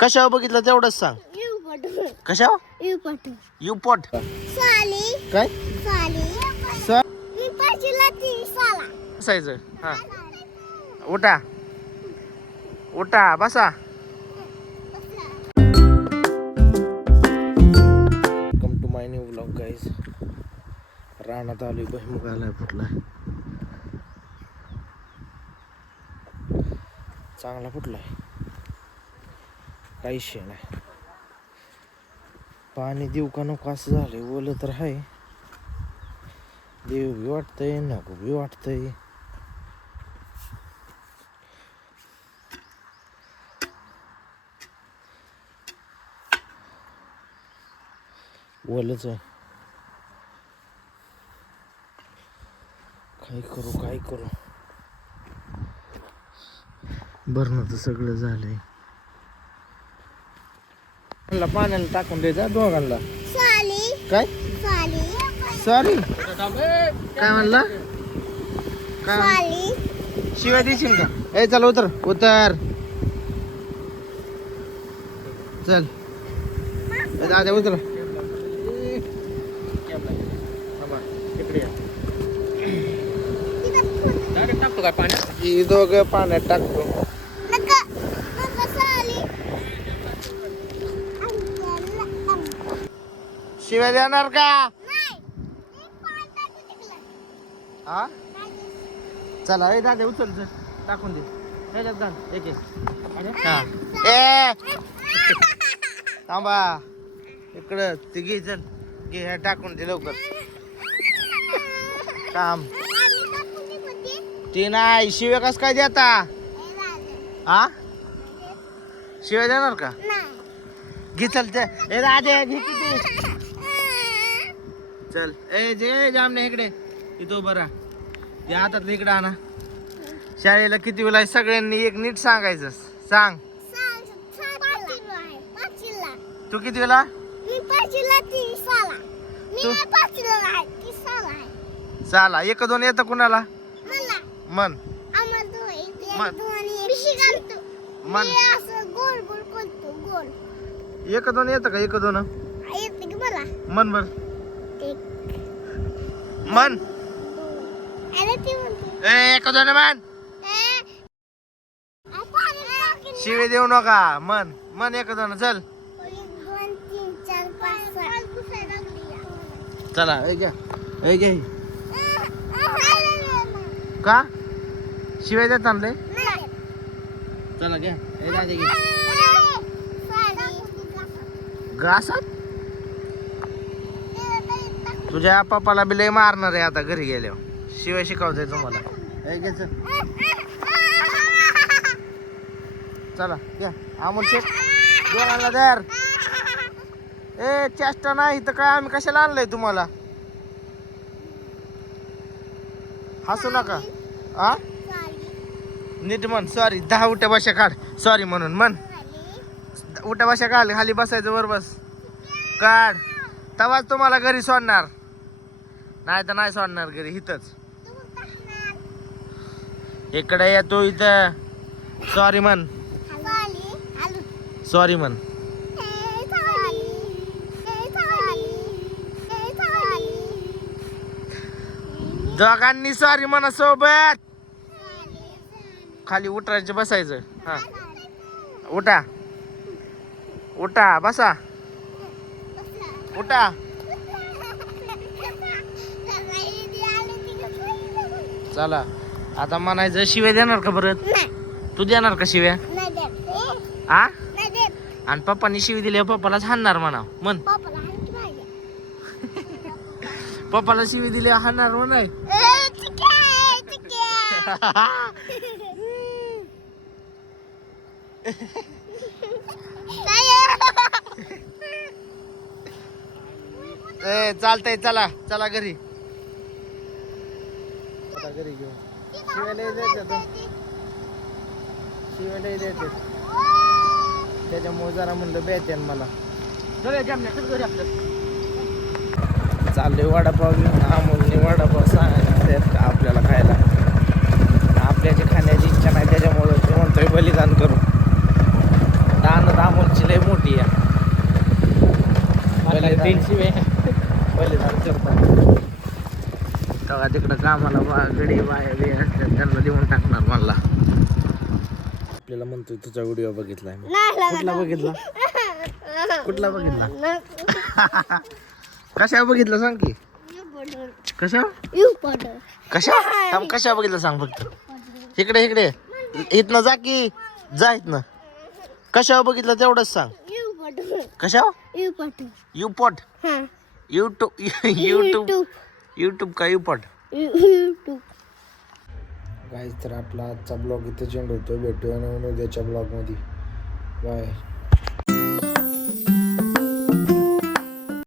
कशावर बघितलं तेवढंच सांग. कशावर? युपॉट. काय बसायचं? हा उठा उठा बसा. Welcome to my new vlog guys. रानात आलोय, भुईमुग आलाय फुटलाय, चांगला फुटलाय, काही शे नाही. पाणी देऊ का नको असं झालंय. ओलं तर आहे, देऊ बी वाटतंय नको बी वाटतंय. ओलंच आहे, काय करू. भरणं तर सगळं झालंय. पाण्याला टाकून द्यायचा दोघांना. काय सॉरी काय म्हणला? काय शिवाय देशील का? ए चल उतर चल दादा उतर. टाकतो काय पाण्यात? ही दोघं पाण्यात टाकतो. शिवाय देणार का? हा चला ए दादा उचल चल टाकून दे. एक हा ए थांबा इकडं ते घे, चल घे ह्या टाकून दे लवकर. काम ते नाही. शिव्या कस काय देता? हा शिव्या देणार का? घे चल ते. ए राजे घे किती. चल ए जे जामने इकडे इथं बरा ते हातात इकडे आणा. शाळेला किती वेळा सगळ्यांनी एक नीट सांगायचं. सांग तू किती वेळा? साला एक दोन येतं कुणाला? मन मन एक दोन येतं का? एक दोन मन बर मन एक दोन मन. शिवे देऊ नका. मन एक दोन चल. चला घ्या का शिवाय देत आणले? चला घ्या घासात. तुझ्या पप्पाला बी लय मारणार आहे आता घरी गेल्यावर. शिवाय शिकवतोय तुम्हाला. चला घ्या अमोल शेठ दोनाला द्यार. ए चेष्टा नाही तर काय आम्ही कशाला आणलंय तुम्हाला? हसू नका. आ नीट म्हण सॉरी. 10 उठ्या भाषा काढ सॉरी म्हणून म्हण. उठ्या भाषा काढ. खाली बसायचं वर बस काढ. तेव्हाच तुम्हाला घरी सोडणार, नाही तर नाही सोडणार घरी. इथंच इकडे येतो इथं. सॉरी म्हण. सॉरी म्हण. दोघांनी सॉरी म्हणा सोबत. खाली उतरायचं बसायचं. हा उठा उठा बसा उठा. चला आता म्हणायचं शिव्या देणार का परत? तू देणार का शिव्या? आ आणि पप्पानी शिवी दिली पप्पालाच हाणणार म्हणा. म्हण पप्पाला शिवी दिली हाणणार म्हणाय. ए चालतंय चला चला घरी. आता घरी घेऊ. शिवायला द्यायचं त्याच्यामुळे जरा म्हणलं बेत्यान मला. चालले वडापाव घेऊन. अमोलने वडापाव सांगितले आपल्याला खायला. आपल्याची खाण्याची इच्छा नाही त्याच्यामुळे ते म्हणतोय बलिदान करू. दान अमोल तेव्हा तिकडं कामाला गडी बाया बी असतात त्यांना देऊन टाकणार मला. आपल्याला म्हणतोय तुझा व्हिडिओ बघितलाय मी. कुठला बघितला? कुठला बघितला? कशा बघितलं सांग की. कशा कशा बघितलं सांग फक्त. इकडे इकडे इथनं जा की जा इथनं. कशावर बघितलं तेवढंच सांग. कशावर? युपॉट युट्यूब युट्यूब का युपॉट. गाईज तर आपला आजचा ब्लॉग इथे चेंड होतो. भेटूया नवीन उद्याच्या ब्लॉग मध्ये. बाय.